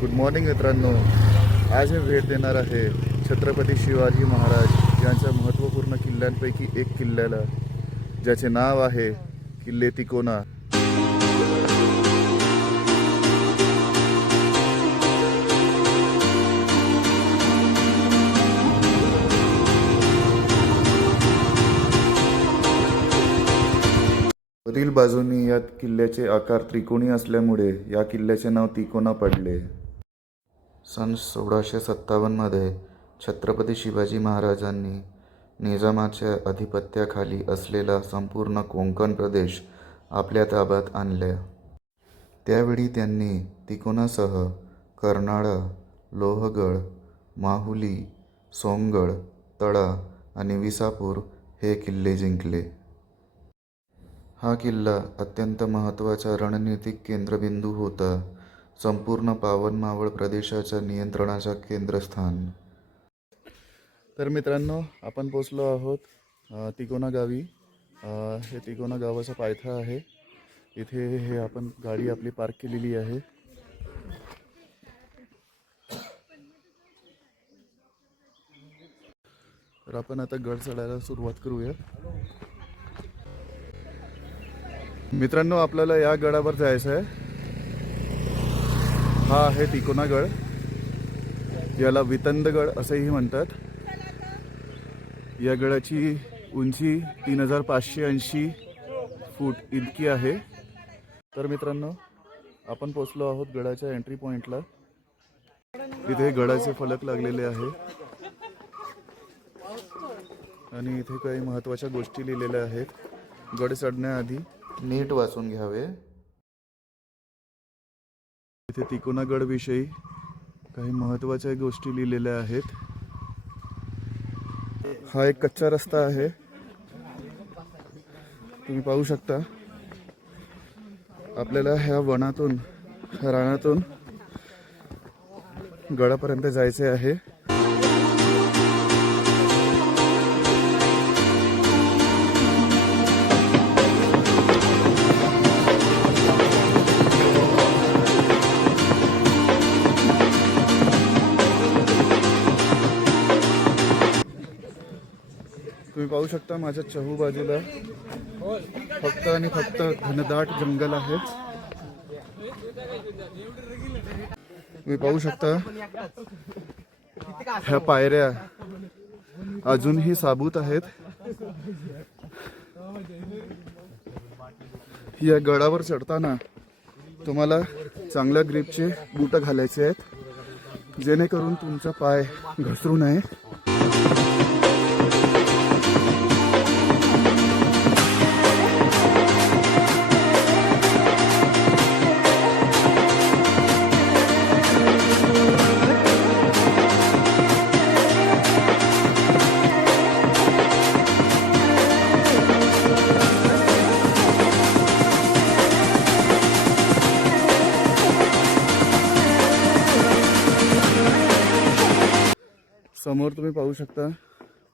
Good morning मित्रांनो. आज मी भेट देणार आहे छत्रपती शिवाजी महाराज यांच्या महत्त्वपूर्ण किल्ल्यांपैकी एक किल्ल्याला, ज्याचे नाव आहे किल्ले तिकोना. वरील बाजूनी या किल्ल्याचे आकार त्रिकोणी असल्यामुळे या किल्ल्याचे नाव तिकोना पडले. सन 1657मध्ये छत्रपती शिवाजी महाराजांनी निजामाच्या अधिपत्याखाली असलेला संपूर्ण कोकण प्रदेश आपल्या ताब्यात आणला. त्यावेळी त्यांनी तिकोनासह कर्नाळा, लोहगड, माहुली, सोमगड, तळा आणि विसापूर हे किल्ले जिंकले. हा किल्ला अत्यंत महत्त्वाचा रणनीतिक केंद्रबिंदू होता, संपूर्ण पावनमावळ प्रदेशाच्या नियंत्रणाचा केंद्रस्थान. तर मित्रांनो, आपण पोचलो आहोत तिकोना गावी. हे तिकोना गावाचा पायथा आहे. इथे हे आपण गाडी आपली पार्क केलेली आहे. तर आपण आता गड चढायला सुरुवात करूया. मित्रांनो, आपल्याला या गडावर जायचं आहे. हा आहे तिकोना गड. याला वितंदगड असेही म्हणतात. या गडाची उंची 3580 फूट इतकी आहे. तर मित्रांनो, आपण पोचलो आहोत गडाच्या एंट्री पॉईंटला. इथे गडाचे फलक लागलेले आहे आणि इथे काही महत्त्वाच्या गोष्टी लिहिलेल्या आहेत. गड चढण्याआधी नीट वाचून घ्यावे. इथे तिकोना गड विषयी काही महत्त्वाच्या गोष्टी लिहिलेल्या आहेत. हा एक कच्चा रस्ता आहे, तुम्ही पाहू शकता. आपल्याला ह्या वनातून, रानातून गडापर्यंत जायचे आहे. तुम्ही पाहू शकता माझ्या चहू बाजूला फक्त आणि फक्त घनदाट जंगल आहे. तुम्ही पाहू शकता ह्या पायऱ्या अजूनही साबूत आहेत. या गडावर चढताना तुम्हाला चांगल्या ग्रिपचे बूट घालायचे आहेत, जेणेकरून तुमचा पाय घसरू नये. समोर तुम्ही पाहू शकता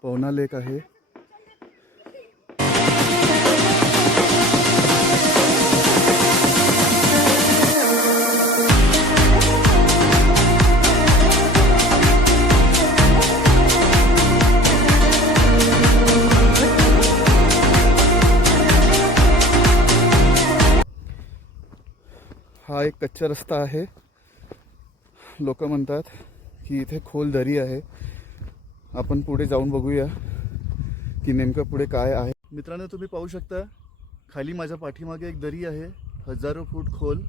पवना लेक आहे. हा एक कच्चा रस्ता आहे. लोक म्हणतात की इथे खोल दरी आहे. आपण पुढे जाऊन बघूया की नेमकं पुढे काय आहे. मित्रांनो, तुम्ही पाहू शकता खाली माझ्या पाठीमागे एक दरी आहे, 1000 फूट खोल.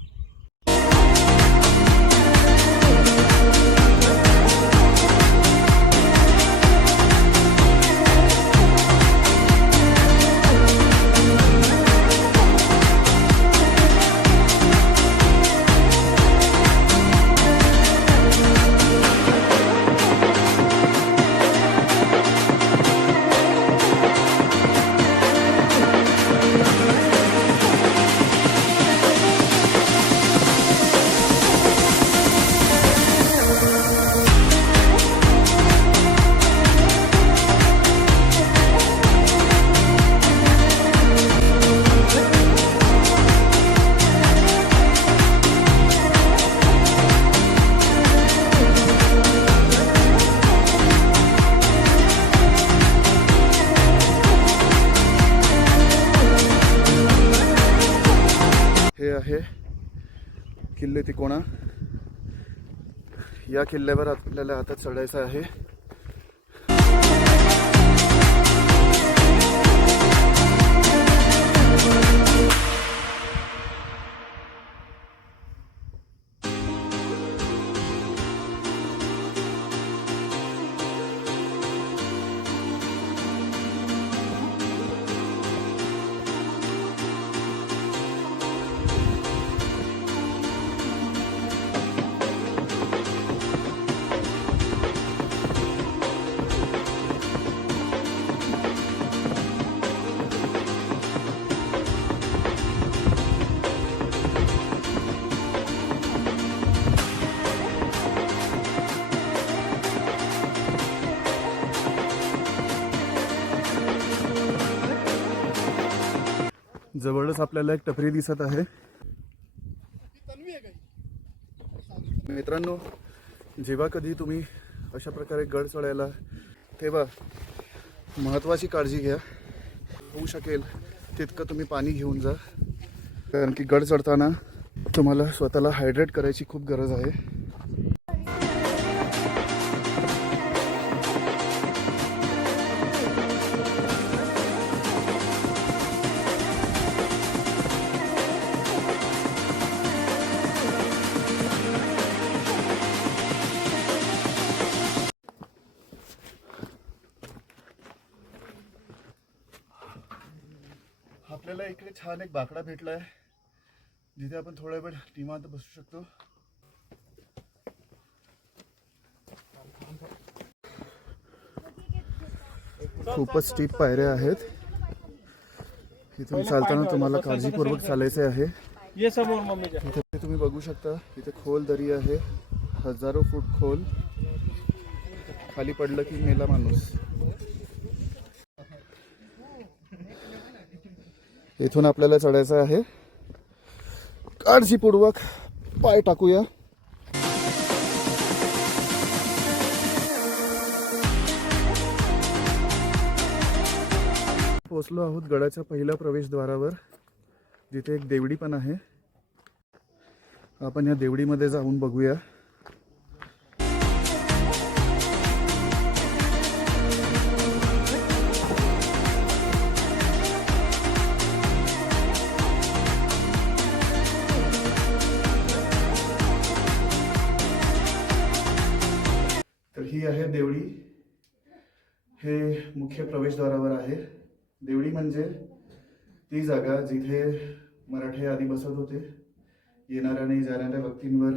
तिकोणा. या किल्ल्यावर आपल्याला आता चढायचं आहे. जवळच आपल्याला एक टपरी दिसत आहे. मित्रांनो, जेव्हा कधी तुम्ही अशा प्रकारे गड चढायला तेव्हा महत्त्वाची काळजी घ्या. होऊ शकेल तितकं तुम्ही पाणी घेऊन जा, कारण की गड चढताना तुम्हाला स्वतःला हायड्रेट करायची खूप गरज आहे. आपल्याला इकडे छान एक बाकडा भेटलाय, जिथे आपण थोडा वेळ निवांत बसू शकतो. खूपच स्टीप पायऱ्या आहेत. इथून चालताना तुम्हाला काळजीपूर्वक चालायचे आहे. इथे तुम्ही बघू शकता, इथे खोल दरी आहे, हजारो फूट खोल. खाली पडलं की मेला माणूस. इथून आपल्याला चढायचं आहे. काळजीपूर्वक पाय टाकूया. पोहोचलो आहोत गडाच्या पहिल्या प्रवेशद्वारावर, जिथे एक देवडी पण आहे. आपण या देवडीमध्ये जाऊन बघूया. तर ही आहे देवडी. हे मुख्य प्रवेशद्वारावर आहे. देवडी म्हणजे ती जागा जिथे मराठे आधी बसत होते, येणाऱ्या आणि जाणाऱ्या व्यक्तींवर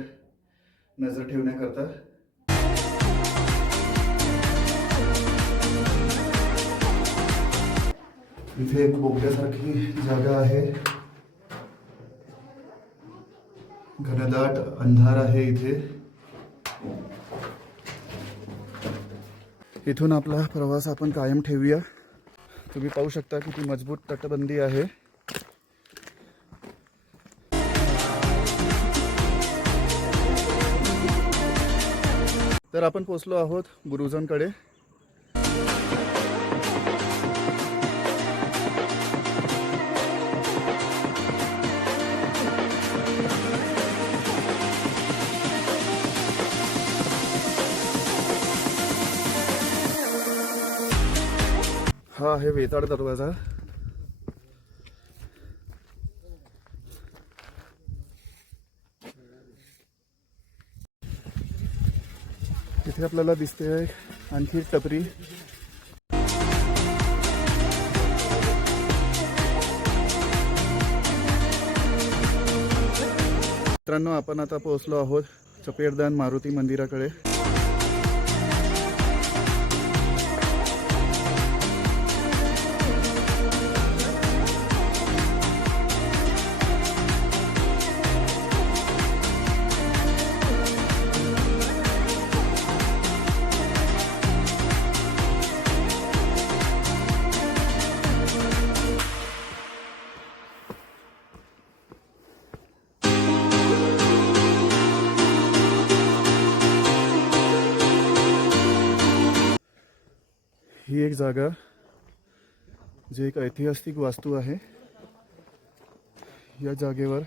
नजर ठेवण्याकरता. इथे एक बोगद्यासारखी जागा आहे. घनदाट अंधार आहे इथे. इथून आपला प्रवास आपण कायम ठेवूया. तुम्ही पाहू शकता किती मजबूत तटबंदी आहे. तर आपण पोहोचलो आहोत गुरुजांकडे. हा आहे वेताळ दरवाजा. इथे आपल्याला दिसते आणखी टपरी. मित्रांनो, आपण आता पोहोचलो आहोत चपेरदान मारुती मंदिराकडे. ही एक जागा जे एक ऐतिहासिक वास्तू आहे. या जागेवर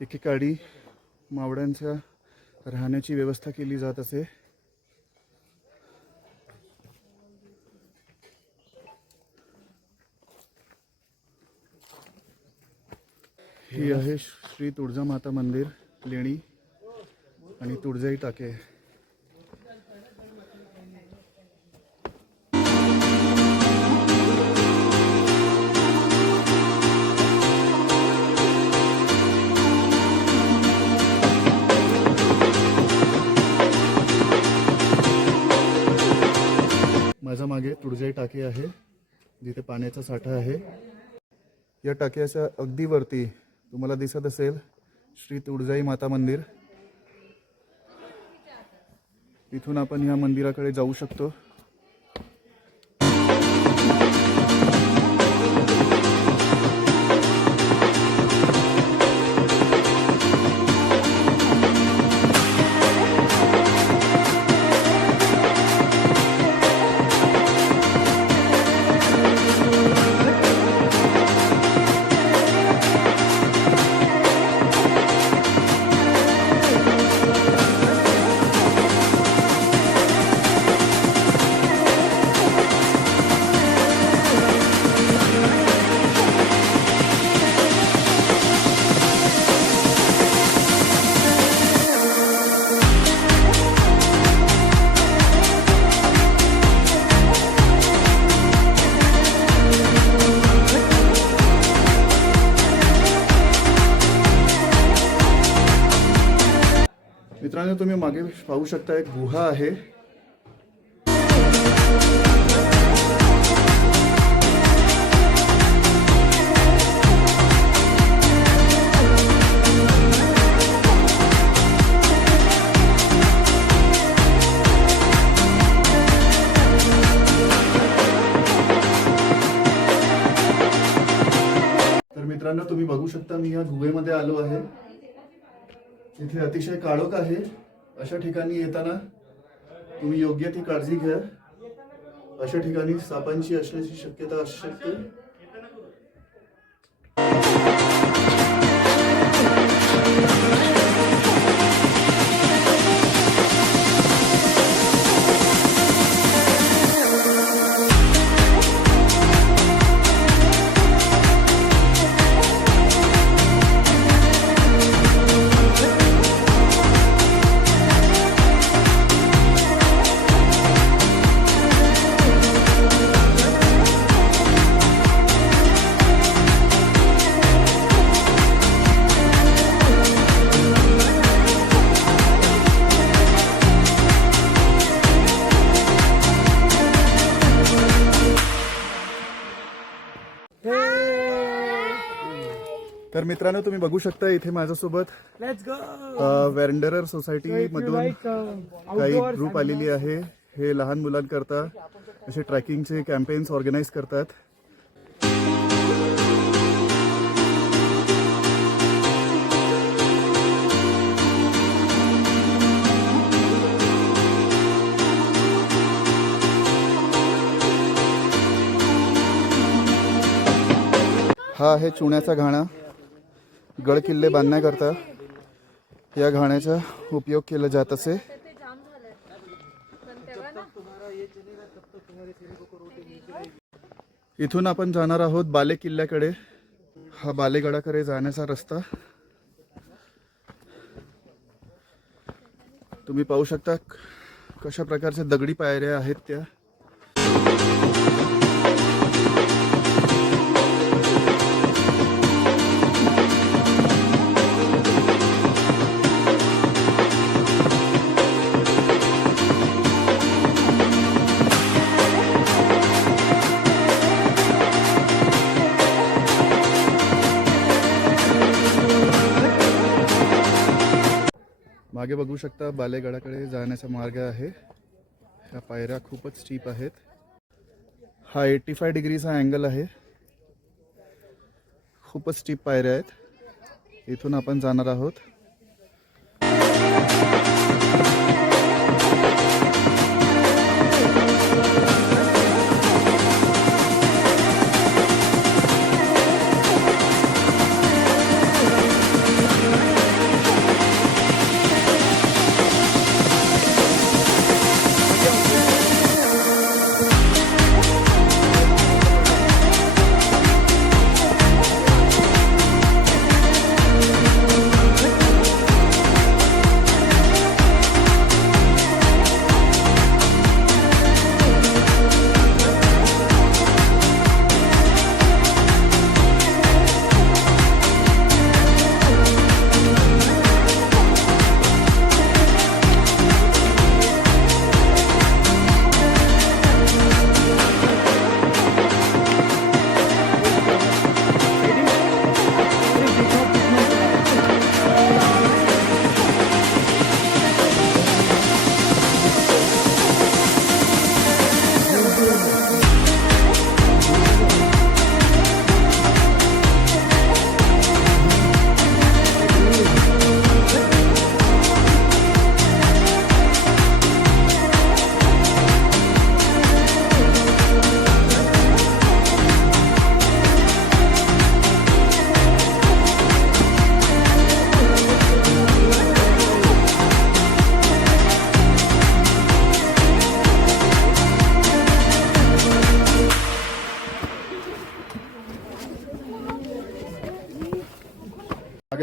एकेकाळी मावळ्यांच्या राहण्याची व्यवस्था केली जात असे. ही आहे श्री तुळजामाता मंदिर लेणी आणि तुळजाई टाके. माझ्या मागे तुळजाई टाके आहे जिथे पाण्याचा साठा आहे. या टाक्याच्या अगदी वरती तुम्हाला दिसत असेल श्री तुळजाई माता मंदिर. तिथून आपण या मंदिराकडे जाऊ शकतो. मित्रांनो, तुम्ही मागे पाहू शकता एक गुहा आहे. तर मित्रांनो, तुम्ही बघू शकता मी या गुहेमध्ये आलो आहे. इथे अतिशय काळोख आहे. अशा ठिकाणी येताना तुम्ही योग्य ती काळजी घ्या. अशा ठिकाणी सापांची असण्याची शक्यता असू शकते. तर मित्रांनो, तुम्ही बघू शकता इथे माझ्यासोबत वेंडरर सोसायटी मधून काही ग्रुप आलेली आहे. हे लहान मुलांकरता असे ट्रॅकिंगचे कॅम्पेन्स ऑर्गनाईज करतात. हा आहे चुन्याचा घाणा. गड किल्ले बांधण्याकरता या घाण्याचा उपयोग केला जात असे. इथून आपण जाणार आहोत बाले किल्ल्याकडे. हा बालेगडाकडे जाण्याचा रस्ता तुम्ही पाहू शकता. कशा प्रकारच्या दगडी पायऱ्या आहेत त्या. मागे बघू शकता बालेगडाकडे जाण्याचा मार्ग आहे. ह्या पायऱ्या खूपच स्टीप आहेत. हा 85 डिग्रीचा अँगल आहे. खूपच स्टीप पायऱ्या आहेत. इथून आपण जाणार आहोत.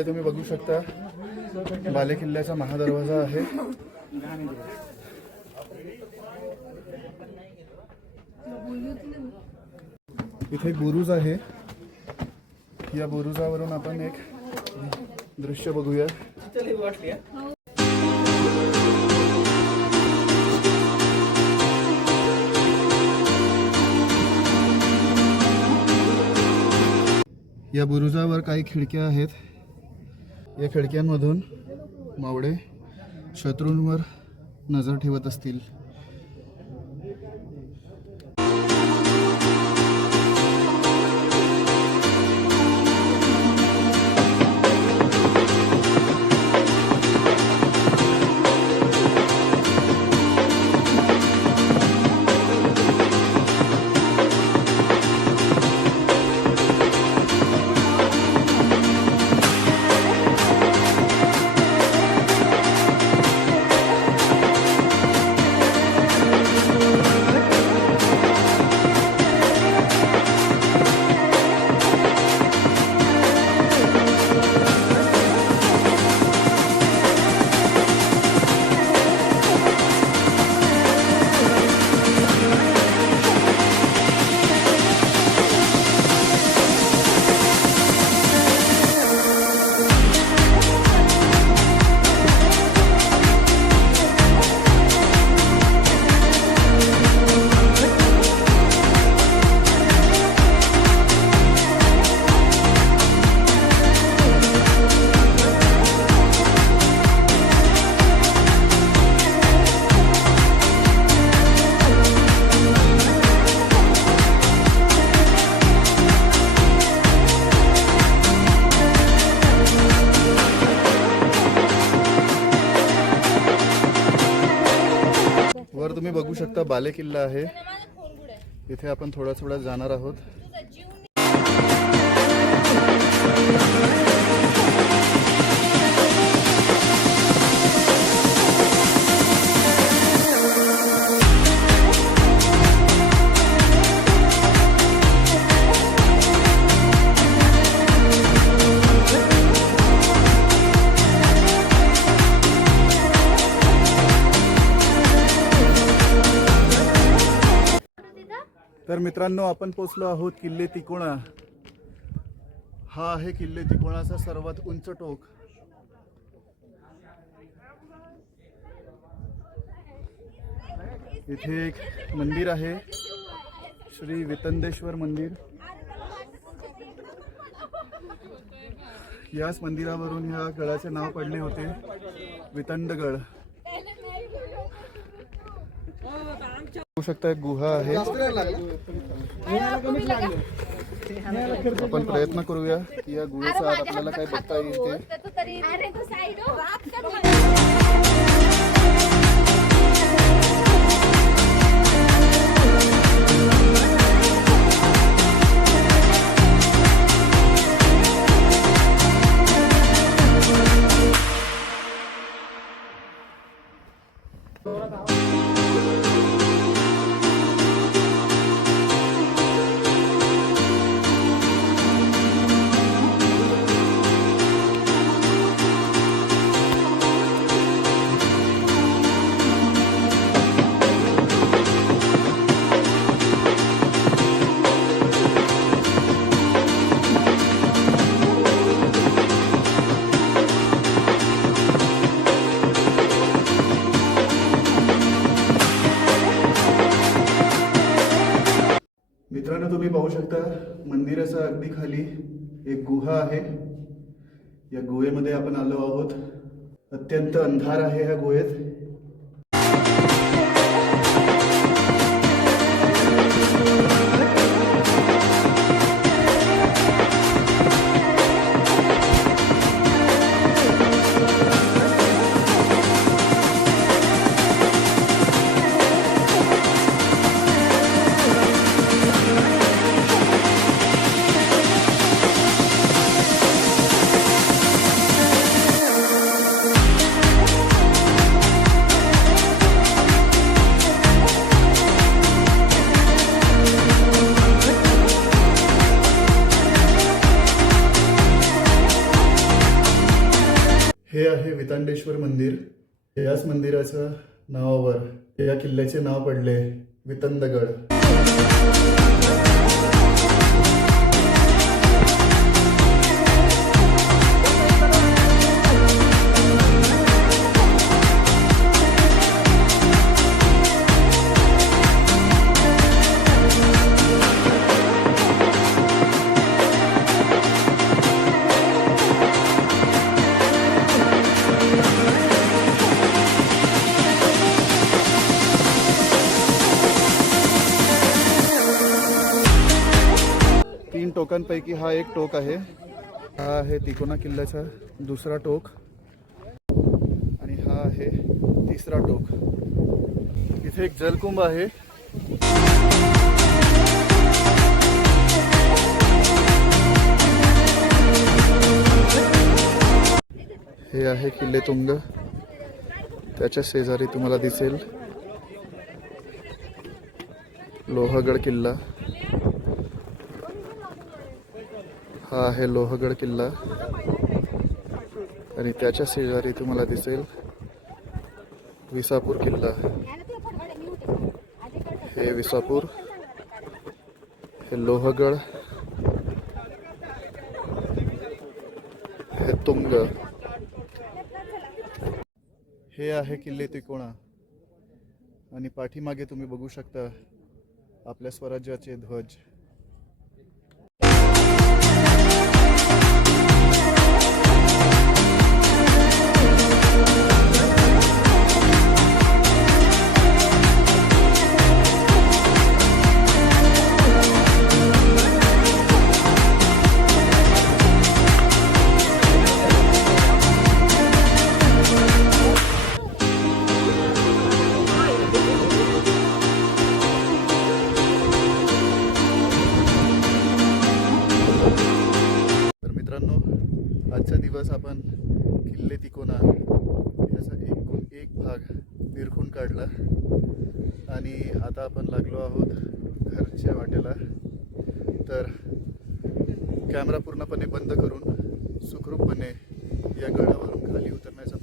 मागे तुम्ही बघू शकता बालेकिल्ल्याचा महादरवाजा आहे. इथे बुरुज आहे. या बुरुजावरून आपण एक दृश्य बघूया. या बुरुजावर काही खिडक्या आहेत. या खिडक्यांमधून मावळे शत्रूंवर नजर ठेवत असतील. वर तुम्ही बघू शकता बालेकिल्ला आहे. इथे आपण थोडा जाणार आहोत. तर मित्रांनो, आपण पोचलो आहोत किल्ले तिकोणा. हा आहे किल्ले तिकोणाचा सर्वात उंच टोक. इथे एक मंदिर आहे, श्री वितंदेश्वर मंदिर. याच मंदिरावरून ह्या गडाचे नाव पडले होते, वितंडगड. बघू शकता एक गुहा आहे. आपण प्रयत्न करूया की या गुहेचा आत आपल्याला काय बघता येईल मित्रांनो, तुम्ही पाहू शकता मंदिराच्या अगदी खाली एक गुहा आहे. या गुहेमध्ये आपण आलो आहोत. अत्यंत अंधार आहे ह्या गुहेत. मार्तंडेश्वर मंदिर. याच मंदिराच्या नावावर या किल्ल्याचे नाव पडले वितंदगड. तीन टोकांपैकी हा एक टोक आहे. हा आहे तिकोना किल्ल्याचा दुसरा टोक आणि हा आहे तिसरा टोक. इथे एक जलकुंभ आहे. हे आहे किल्ले तुंग. त्याच्या शेजारी तुम्हाला दिसेल लोहगड किल्ला. हा आहे लोहगड किल्ला आणि त्याच्या शेजारी तुम्हाला दिसेल विसापूर किल्ला. हे विसापूर, हे लोहगड, हे तुंग. हे आहे किल्ले तिकोणा आणि पाठीमागे तुम्ही बघू शकता आपल्या स्वराज्याचे ध्वज. आजचा दिवस आपण किल्ले तिकोना याचा एक भाग निरखून काढला आणि आता आपण लागलो आहोत घरच्या वाटेला. तर कॅमेरा पूर्णपणे बंद करून सुखरूपपणे या गडावरून खाली उतरण्याचा